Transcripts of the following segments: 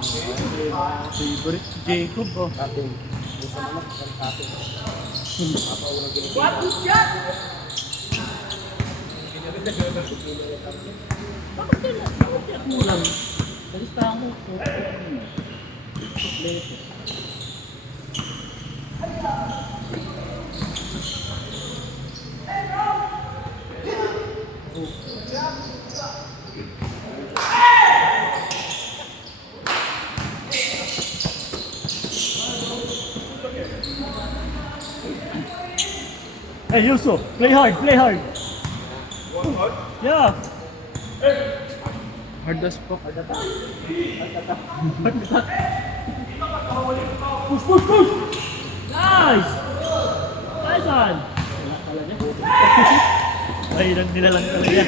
Favorite Jacob oh. Kapin. Isang anak, isang kapin. Papaunang ginagawa. What is that? Bakit kaya kulang? Sa listahan ko. Kompleto. Hey Yusuf, play hard, play hard. Yeah. Hard as fuck. Hard attack. Push, push, push! Nice! Nice one! Wala pala niya. Ay, nila lang talaga.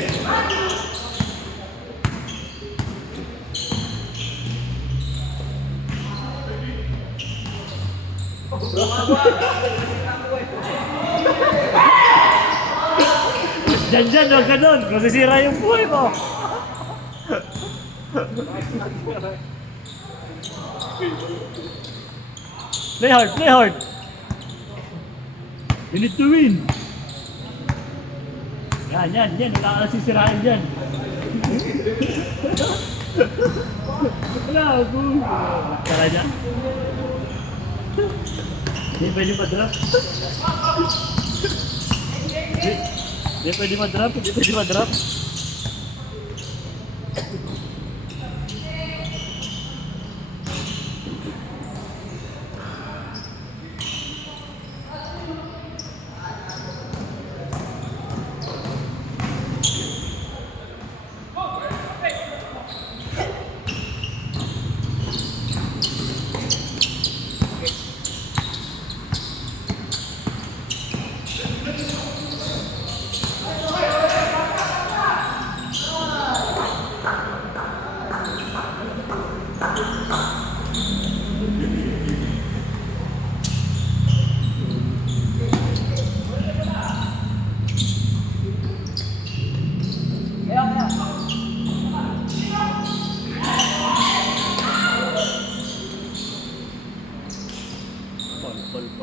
Diyan, huwag ka doon. Masisira yung buhay mo. Play hard, play hard. You need to win. Yan. Wala ka na sisirain dyan. Wala ako. Tara dyan. Hindi pwede ma-drop. Hindi pwede ma-drop. Pol.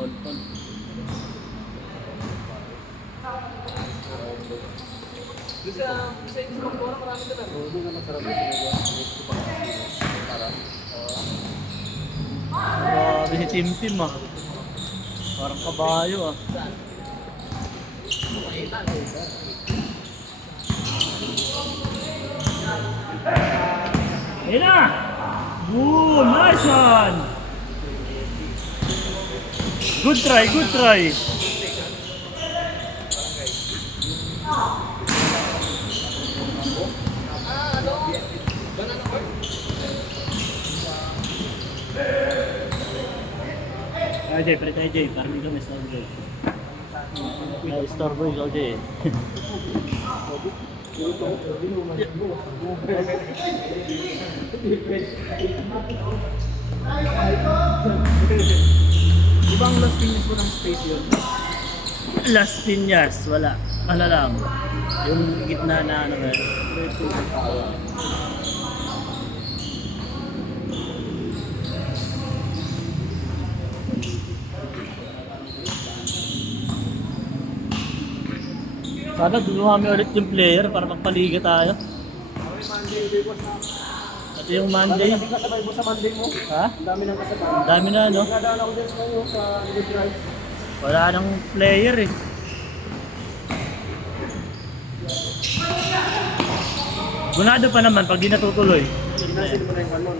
Sa inyo magkora, marami ka na. Hindi na masarap yung ginagawa. Grabe si Tim ah. Parang kabayo ah. Ayun na! Boom! Nice one! Good try. Jay, palit tayo Jay, parang hindi kami storbo. Storbo ikaw Jay. Di ba ang last finish mo ng space yun? Last pinyas, wala. Ano lang. Yung gitna na ano nga. Sana duluhan kami ulit yung player para magpaliga tayo. Ito yung Monday. Kasi kasabay mo sa Monday mo. Ha? Ang dami ng kasabay. Ang dami na no? Nadaan ako din ngayon sa Good Drive. Wala nang player eh. Bunado pa naman pag di natutuloy. Sinasin mo na yung ano.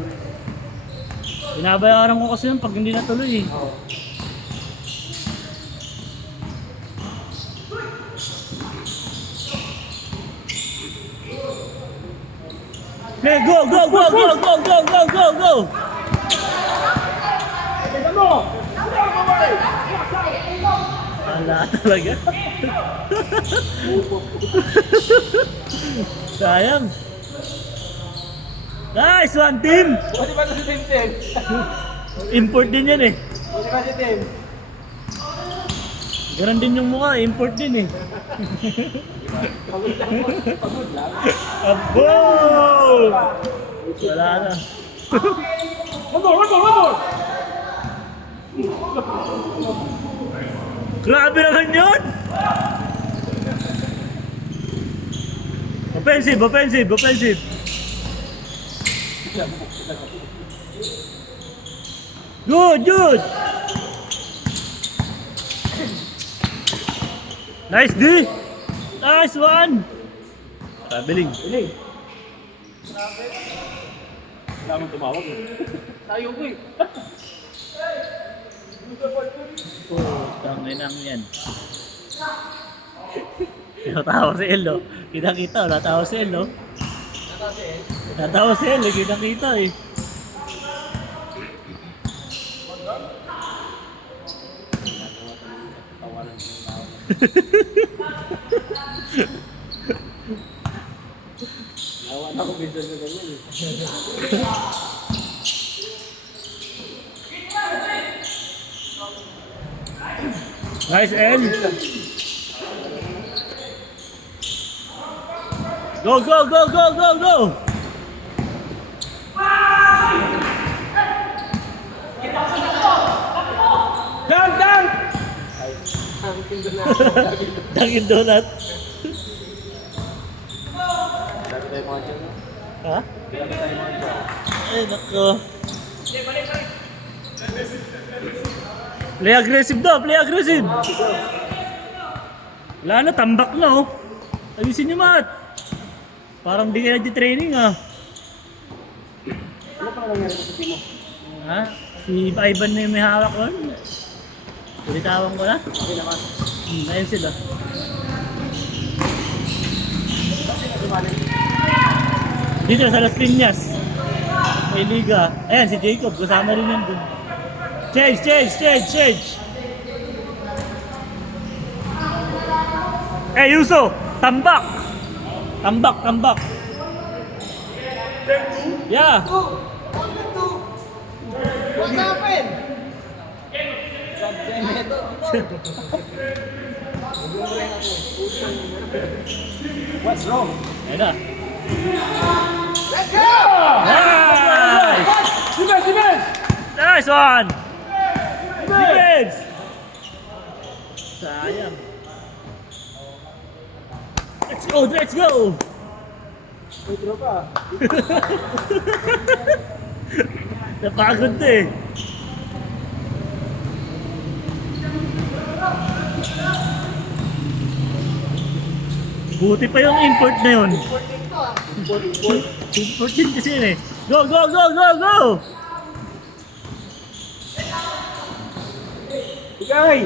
Binabayaran ko kasi yun pag hindi natuloy eh. Oo. Play, go! Wala talaga. Sayang. Nice one, team! Buti ba ito si Tim Tim? Import din yan eh. Buti ba si Tim? Ganon din yung mukha, import din eh. Pagod lang. Abo! Wala na. Grabe naman yun! Offensive, offensive, offensive. Good, good! Nice D! Nice one! Traveling. Wala akong tumawag eh. Tayo ko eh. Tangin ang yan. Natawa si El, no? Kita-kita, natawa si El, no? Natawa si El, kita-kita eh. Nawan ako minsan na ganyan eh. Nice El. Go, go, go, go, go, go! Dang! Dang! Dunkin Donut. Dati tayo mga dyan. Ha? Dati tayo mga dyan. Ay, nako. Play aggressive daw, play aggressive. Wala na, tambak na oh. Ayusin niyo, Matt. Parang di kayo nagtitraining ah. Ano pa nangyari sa team mo? Ha? Si Ivan na yung may hawak ko. Ulitawan ko na. Okay naman. Ayun sila. Dito sa Las Piñas. May liga. Ayan, si Jacob. Kasama rin yan dun. Change, change, change, change. Eh, Yuso! Tambak! Tambak, tambak. Yeah. What happened? What's wrong? Ayun na. Let's go! Nice! Defense! Defense! Nice one! Defense! Sayang. Let's go, let's go! May tropa. Napagod na eh. Buti pa yung import na yun. Import din kasi yun eh. Go, go, go, go, go! Igay!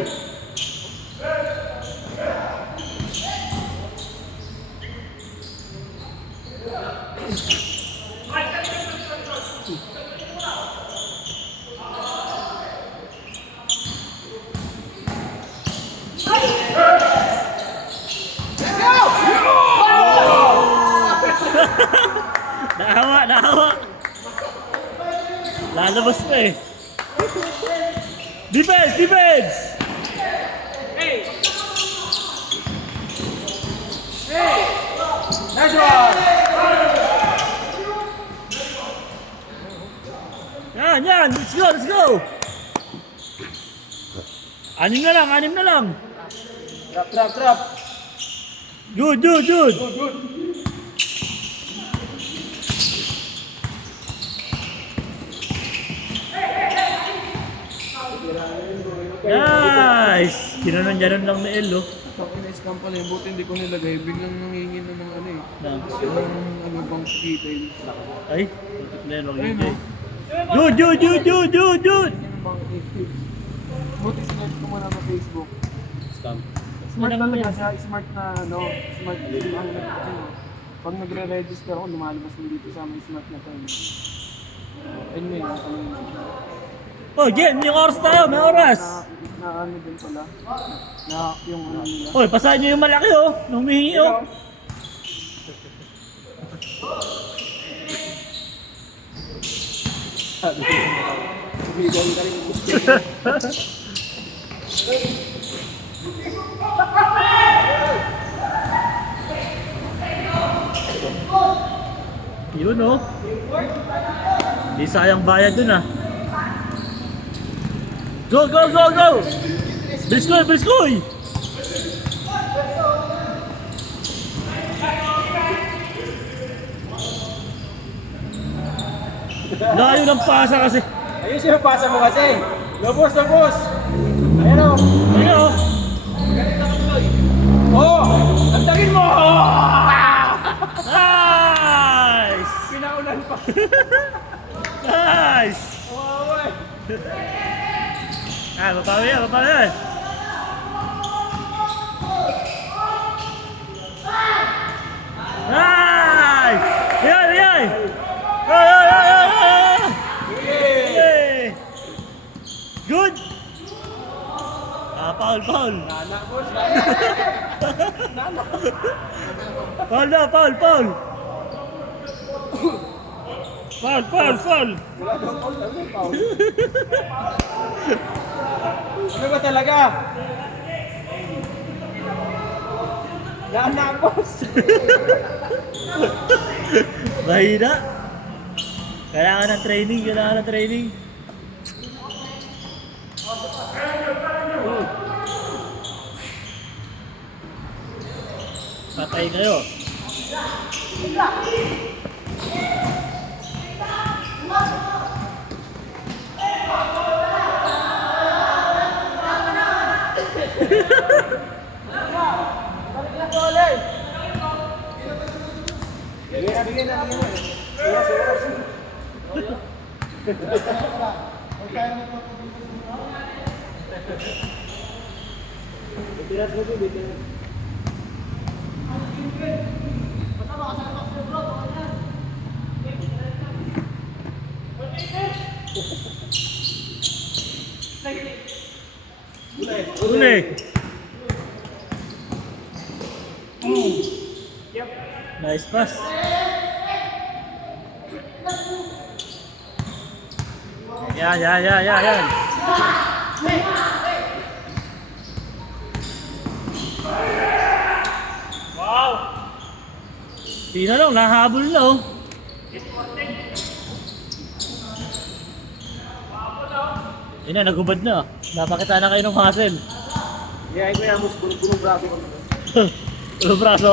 Nahawa, nahawa. Lalabas na eh. Defense, defense! Hey! Hey! Nice one! Yan, yan. Let's go, let's go. Anim na lang, anim na lang. Trap, trap, trap. Good, good, good. Good, good. Nice! Ginanon-ganon lang na El, oh. Tapos na-scam pala yung buti hindi ko nilagay. Biglang nangingi na ng ano eh. Na- Yung ano bang details. Ay, tutok na yan, wag yun, Jay. Good, good, good, good, good, good. Yung bang details. Buti sinerge ko muna sa Facebook. Scam. Smart Ano talaga yan? siya. Smart na ano. Smart na ano. Pag nagre-register ako, lumalabas mo dito sa may smart na time. Ayun mo yun. Ano yun. Oh, Jen, may oras tayo, may oras. Na ano din pala. Na yung ano nila. Oy, pasahin niyo yung malaki, oh. Nung humihingi, oh. Bigyan ka rin. Yun, oh. Di sayang bayad dun ah. Go, go, go, go! Biskoy, biskoy! Layo ng pasa kasi. Ayun siya pasa mo kasi. Lobos, lobos. Ayan o. Ayun oh. Oh! Tagtagin mo! Nice! Pinaulan pa. Nice! Oh, eh. Ah, mapawi yan, mapawi yan. Nice! Yan, yan! Ay, ay, ay, ay, ay! Yay! Good! Ah, foul, foul! Nana, boss. Nana. Foul na, foul, foul! Foul, foul, foul! Wala daw call. Ano yung foul? Ano ba talaga? Nana, boss. Mahina. Kailangan ng training, kailangan ng training. Patay kayo. Bigyan na. Bitiras mo ito, bitiras. Uli. Nice pass. Yan. Wow! Tina lang, nahabol na oh. Yun na, nagubad na. Napakita na kayo ng hustle. Iyahin ko yan, boss. Punong braso ko. Ulo braso?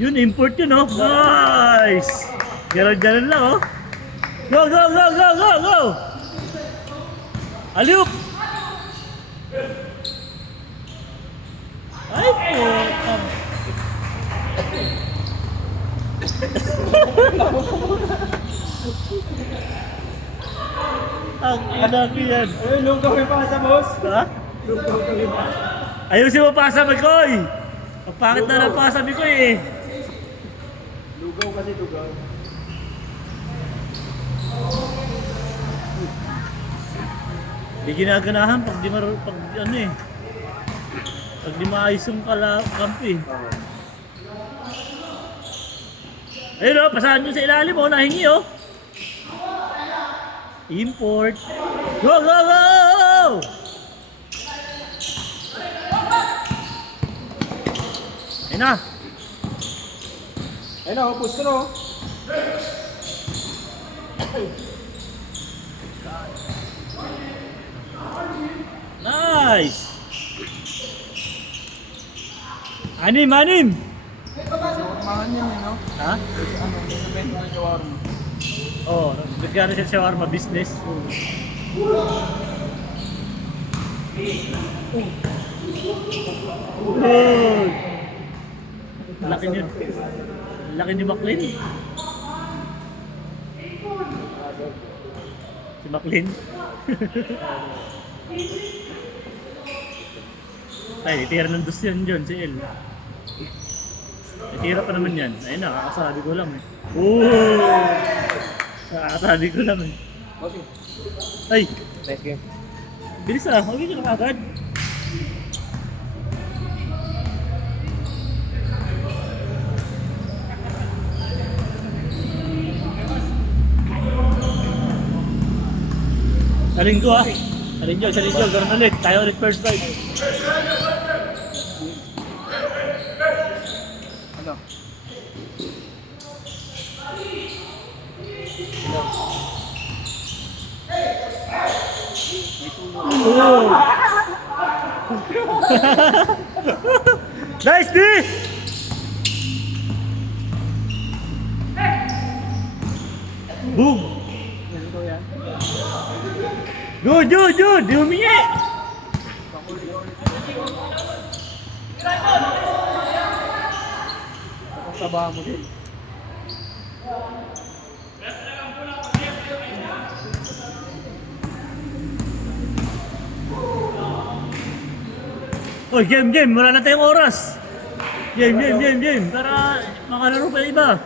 Yun, import yun oh. Nice! Ganon lang oh. Go, go, go, go, go, go! Aliup! Ay po! Ang inang yan. Ayun, lugaw yung pasa, boss. Ha? Lugaw yung pasa. Ayusin mo pa sa Mikoy! Ang pangit na ng pasa Mikoy eh. Lugaw kasi lugaw. Di ginaganahan pag di pag ano eh. Pag di maayos yung kampi. Ayun o, pasahan nyo sa ilalim o, nahingi o. Import. Go, go, go! Ayun na. Ayun na, push ko no. Nice! Anim! Kumahan yan eh, no? Ha? Ano, nabenta ng shawarma. Oo, nagkano siya shawarma business. Good! Laki niyo. Laki ni McLean. Si McLean. Ay, itira ng dos yan dyan, si El. Itira pa naman yan. Ayun na, kakasabi ko lang eh. Kakasabi ko lang eh. Okay. Ay! Nice game. Bilis ah, huwag ka na agad. Saling ko ah. Saling Joe, gano'n ulit. Tayo ulit first bite. Ano? Oh. Nice D! Boom! Yan ito yan. Good! Di humingi! Ang taba mo din. Oy, game! Wala na tayong oras! Game! Para makalaro pa yung iba.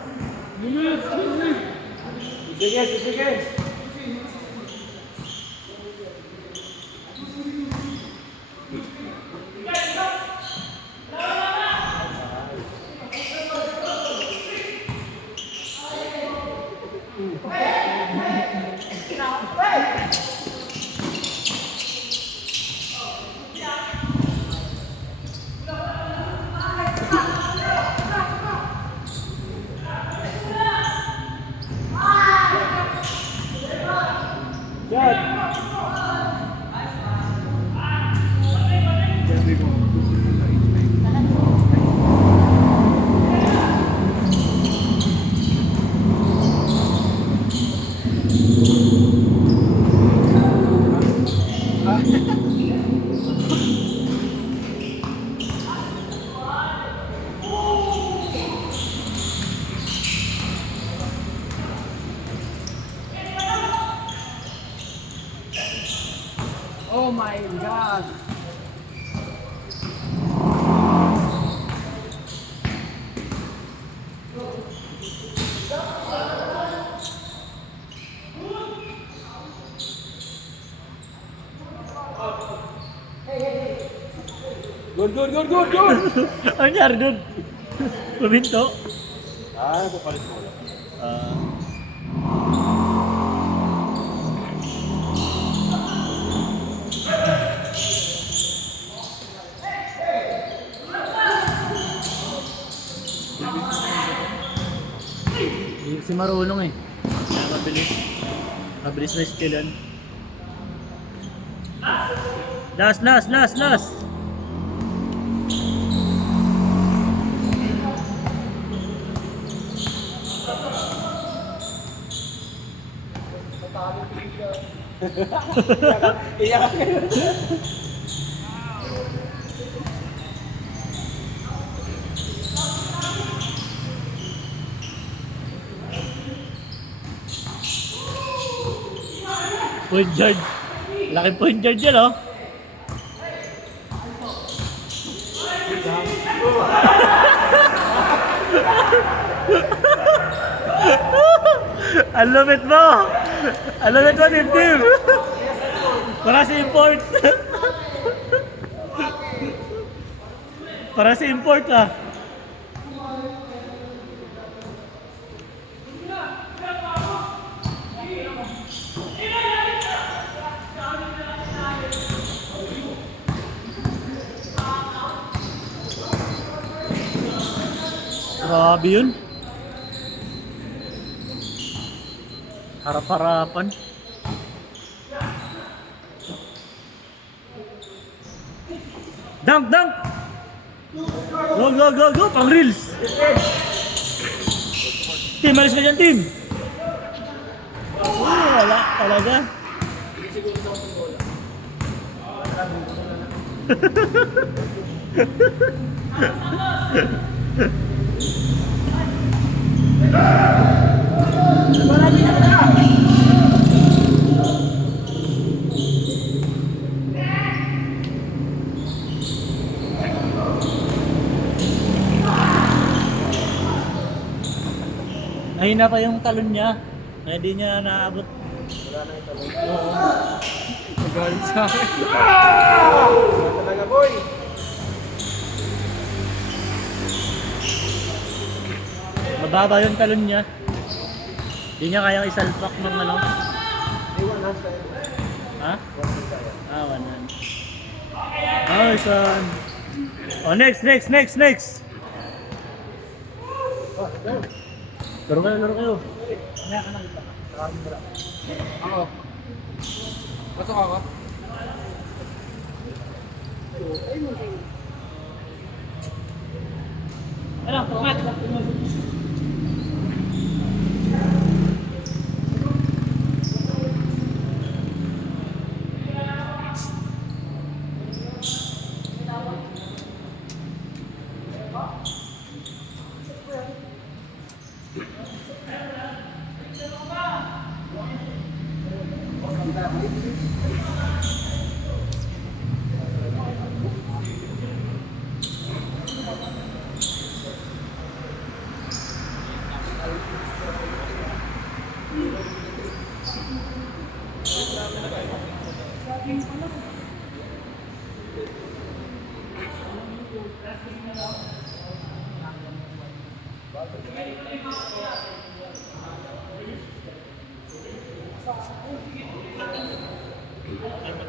Sige. Yan. Sabi ko, oh my God! Good! Ano nangyari doon? Puminto? Papalit mo lang. Hindi kasi marunong eh. Kaya mabilis. Mabilis na skill yan. Last! Iyak ka. Point guard. Laki point guard yan oh. Ang lupit mo! Ang lupit mo, Tim! Para sa import! Para sa import ah! Grabe yun! Harap-harapan. Dunk! Go! Pang reels! Tim, alis ka dyan, Tim! Wala talaga. Mahina pa yung talon niya. Kaya di niya naabot. Wala na yung talong. Oo. Galing sa akin. Talaga, boy. Mababa yung talon niya. Hindi niya kayang isalpak ng ano. Iwan na tayo. Ha? Ah, 1 Oh, son. Oh, next. Oh, go. Laro kayo. Ako. Pasok ako. Ano, pumat.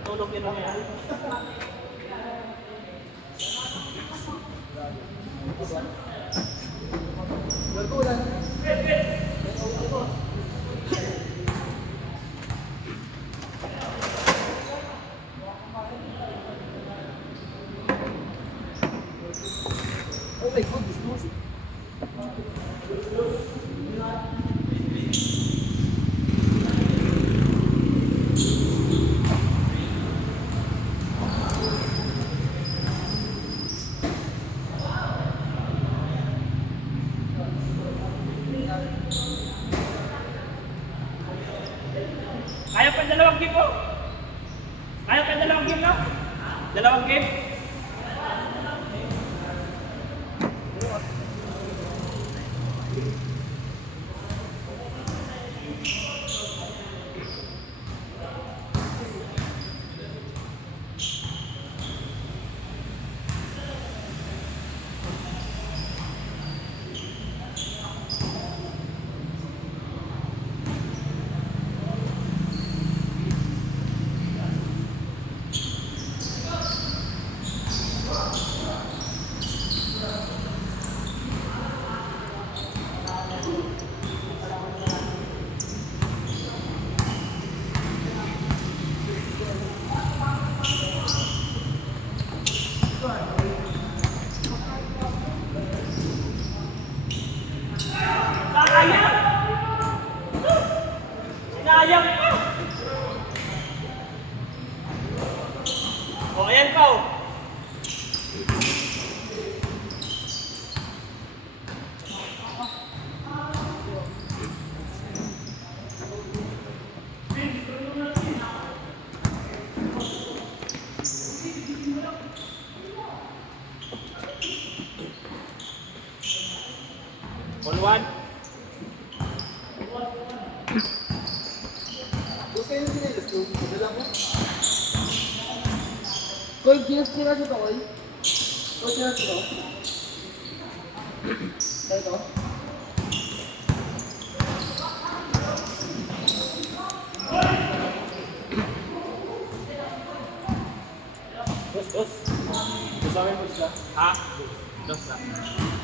Tulog yun lang yan. Oh my God, this music. Kaya pa yung dalawang game mo? Kaya pa yung dalawang game mo? Dalawang game? Sinayang pa! O, ayan pa o. On one. Okay na sila yung slow. Dala mo. Koy, ginas-ginas ito, Koy. Koy, ginas ito. Ito. Dos. Sa akin po siya. Ha? Dos lang.